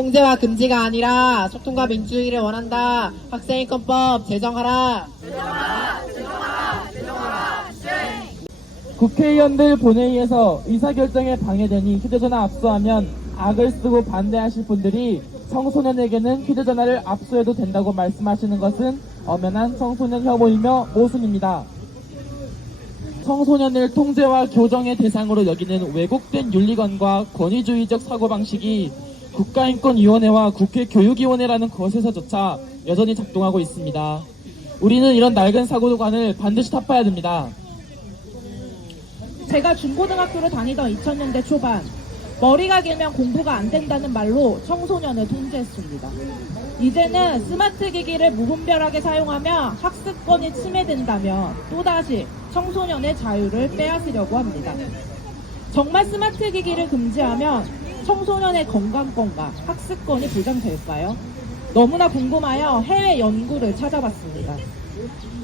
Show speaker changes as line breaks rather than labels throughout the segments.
통제와 금지가 아니라 소통과 민주주의를 원한다. 학생인권법 제정하라.
국회의원들 본회의에서 의사결정에 방해되니 휴대전화 압수하면 악을 쓰고 반대하실 분들이 청소년에게는 휴대전화를 압수해도 된다고 말씀하시는 것은 엄연한 청소년 혐오이며 모순입니다. 청소년을 통제와 교정의 대상으로 여기는 왜곡된 윤리관과 권위주의적 사고방식이 국가인권위원회와 국회 교육위원회라는 것에서조차 여전히 작동하고 있습니다. 우리는 이런 낡은 사고관을 반드시 타파해야 됩니다.
제가 중고등학교를 다니던 2000년대 초반 머리가 길면 공부가 안 된다는 말로 청소년을 통제했습니다. 이제는 스마트 기기를 무분별하게 사용하며 학습권이 침해된다면 또다시 청소년의 자유를 빼앗으려고 합니다. 정말 스마트 기기를 금지하면 청소년의 건강권과 학습권이 보장될까요? 너무나 궁금하여 해외 연구를 찾아봤습니다.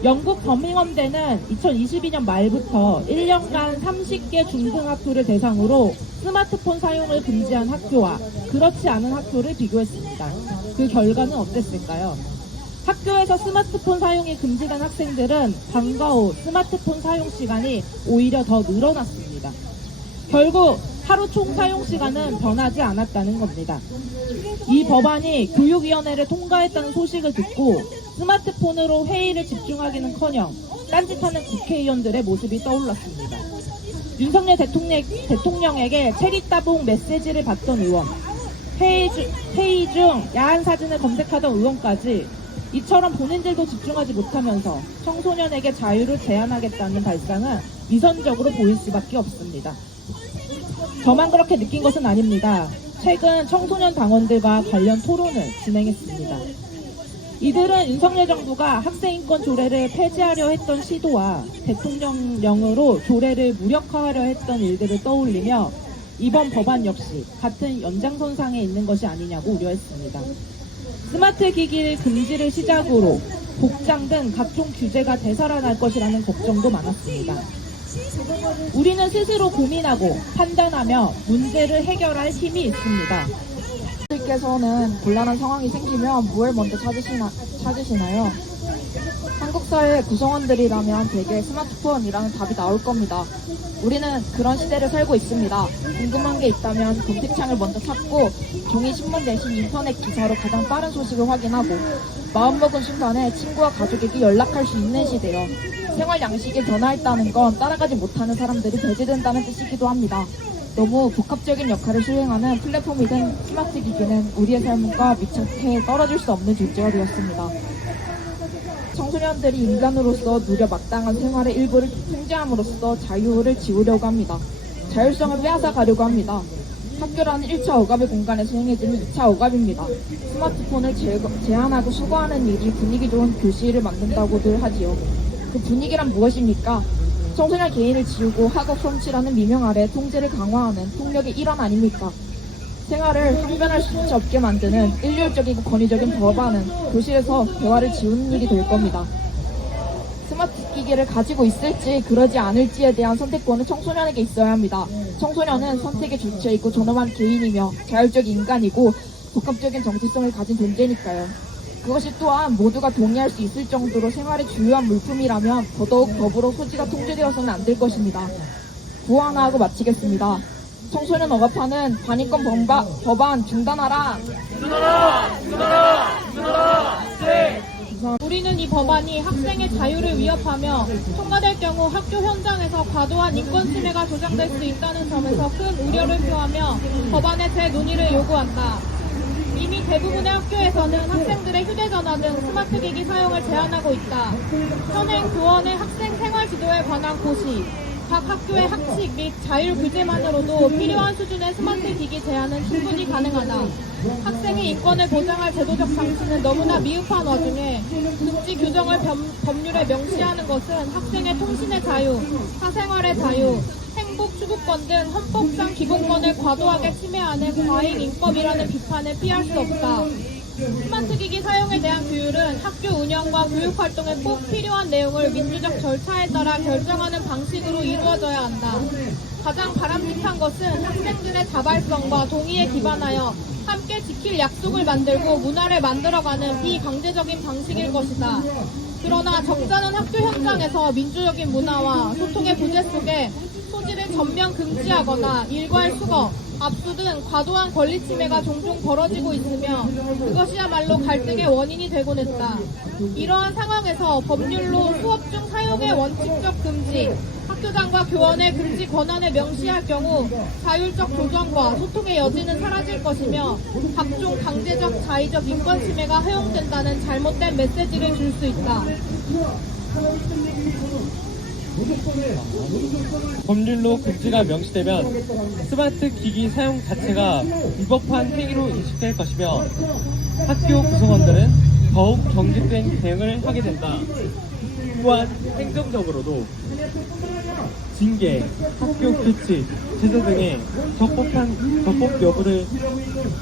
영국 버밍엄대는 2022년 말부터 1년간 30개 중등학교를 대상으로 스마트폰 사용을 금지한 학교와 그렇지 않은 학교를 비교했습니다. 그 결과는 어땠을까요? 학교에서 스마트폰 사용이 금지된 학생들은 방과 후 스마트폰 사용 시간이 오히려 더 늘어났습니다. 결국 하루 총 사용 시간은 변하지 않았다는 겁니다. 이 법안이 교육위원회를 통과했다는 소식을 듣고 스마트폰으로 회의를 집중하기는커녕 딴짓하는 국회의원들의 모습이 떠올랐습니다. 윤석열 대통령, 대통령에게 체리 따봉 메시지를 받던 의원, 회의, 주- 회의 중 야한 사진을 검색하던 의원까지 이처럼 본인들도 집중하지 못하면서 청소년에게 자유를 제한하겠다는 발상은 위선적으로 보일 수밖에 없습니다. 저만 그렇게 느낀 것은 아닙니다. 최근 청소년 당원들과 관련 토론을 진행했습니다. 이들은 윤석열 정부가 학생인권 조례를 폐지하려 했던 시도와 대통령령으로 조례를 무력화하려 했던 일들을 떠올리며 이번 법안 역시 같은 연장선상에 있는 것이 아니냐고 우려했습니다. 스마트 기기 금지를 시작으로 복장 등 각종 규제가 되살아날 것이라는 걱정도 많았습니다. 우리는 스스로 고민하고 판단하며 문제를 해결할 힘이 있습니다.
분들께서는 곤란한 상황이 생기면 뭘 먼저 찾으시나, 찾으시나요? 한국 사회 구성원들이라면 대개 스마트폰이라는 답이 나올 겁니다. 우리는 그런 시대를 살고 있습니다. 궁금한 게 있다면 검색창을 먼저 찾고 종이 신문 대신 인터넷 기사로 가장 빠른 소식을 확인하고 마음먹은 순간에 친구와 가족에게 연락할 수 있는 시대요. 생활 양식이 변화했다는 건 따라가지 못하는 사람들이 배제된다는 뜻이기도 합니다. 너무 복합적인 역할을 수행하는 플랫폼이 된 스마트 기기는 우리의 삶과 미착해 떨어질 수 없는 존재가 되었습니다. 청소년들이 인간으로서 누려 마땅한 생활의 일부를 통제함으로써 자유를 지우려고 합니다. 자율성을 빼앗아 가려고 합니다. 학교라는 1차 억압의 공간에서 행해지는 2차 억압입니다. 스마트폰을 제, 제한하고 수거하는 일이 분위기 좋은 교실을 만든다고들 하지요. 그 분위기란 무엇입니까? 청소년 개인을 지우고 학업 성취라는 미명 아래 통제를 강화하는 폭력의 일환 아닙니까? 생활을 항변할 수 없게 만드는 일률적이고 권위적인 법안은 교실에서 대화를 지우는 일이 될 겁니다. 스마트 기기를 가지고 있을지 그러지 않을지에 대한 선택권은 청소년에게 있어야 합니다. 청소년은 선택의 주체이고 존엄한 개인이며 자율적 인간이고 복합적인 정체성을 가진 존재니까요. 그것이 또한 모두가 동의할 수 있을 정도로 생활의 주요한 물품이라면 더더욱 법으로 소지가 통제되어서는 안 될 것입니다. 구호 하나 하고 마치겠습니다. 청소년 억압하는 반인권 범바, 법안 중단하라!
우리는 이 법안이 학생의 자유를 위협하며 통과될 경우 학교 현장에서 과도한 인권 침해가 조장될 수 있다는 점에서 큰 우려를 표하며 법안의 재논의를 요구한다. 이미 대부분의 학교에서는 학생들의 휴대전화 등 스마트 기기 사용을 제한하고 있다. 현행 교원의 학생 생활 지도에 관한 고시, 각 학교의 학칙 및 자율 규제만으로도 필요한 수준의 스마트 기기 제한은 충분히 가능하다. 학생의 인권을 보장할 제도적 장치는 너무나 미흡한 와중에 금지 규정을 범- 법률에 명시하는 것은 학생의 통신의 자유, 사생활의 자유, 행복 추구권 등 헌법상 기본권을 과도하게 침해하는 과잉 인법이라는 비판을 피할 수 없다.
스마트 기기 사용에 대한 규율은 학교 운영과 교육 활동에 꼭 필요한 내용을 민주적 절차에 따라 결정하는 방식으로 이루어져야 한다. 가장 바람직한 것은 학생들의 자발성과 동의에 기반하여 함께 지킬 약속을 만들고 문화를 만들어가는 비강제적인 방식일 것이다. 그러나 적잖은 학교 현장에서 민주적인 문화와 소통의 부재 속에 소지를 전면 금지하거나 일괄 수거, 압수 등 과도한 권리 침해가 종종 벌어지고 있으며 그것이야말로 갈등의 원인이 되곤 했다. 이러한 상황에서 법률로 수업 중 사용의 원칙적 금지, 학교장과 교원의 금지 권한을 명시할 경우 자율적 조정과 소통의 여지는 사라질 것이며 각종 강제적 자의적 인권 침해가 허용된다는 잘못된 메시지를 줄 수 있다.
법률로 금지가 명시되면 스마트 기기 사용 자체가 위법한 행위로 인식될 것이며 학교 구성원들은 더욱 경직된 대응을 하게 된다. 또한 행정적으로도 징계, 학교 규칙, 제도 등의 적법한 적법 여부를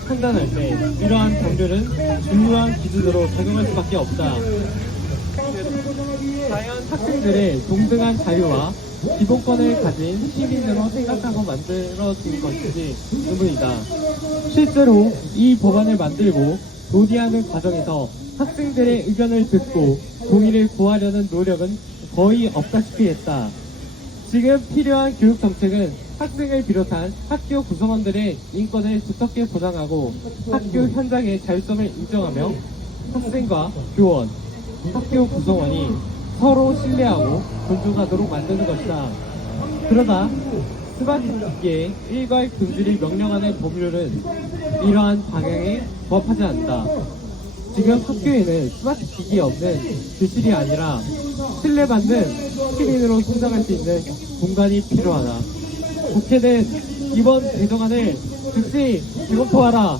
판단할 때 이러한 법률은 중요한 기준으로 작용할 수밖에 없다. 과연 학생들의 동등한 자유와 기본권을 가진 시민으로 생각하고 만들어진 것인지 의문이다. 실제로 이 법안을 만들고 논의하는 과정에서 학생들의 의견을 듣고 동의를 구하려는 노력은 거의 없다시피 했다. 지금 필요한 교육 정책은 학생을 비롯한 학교 구성원들의 인권을 두텁게 보장하고 학교 현장의 자율성을 인정하며 학생과 교원, 학교 구성원이 서로 신뢰하고 존중하도록 만드는 것이다. 그러나 기기의 일괄 금지를 명령하는 법률은 이러한 방향에 부합하지 않는다. 지금 학교에는 스마트 기기 없는 교실이 아니라 신뢰받는 시민으로 성장할 수 있는 공간이 필요하다. 국회는 이번 개정안을 즉시 재검토하라.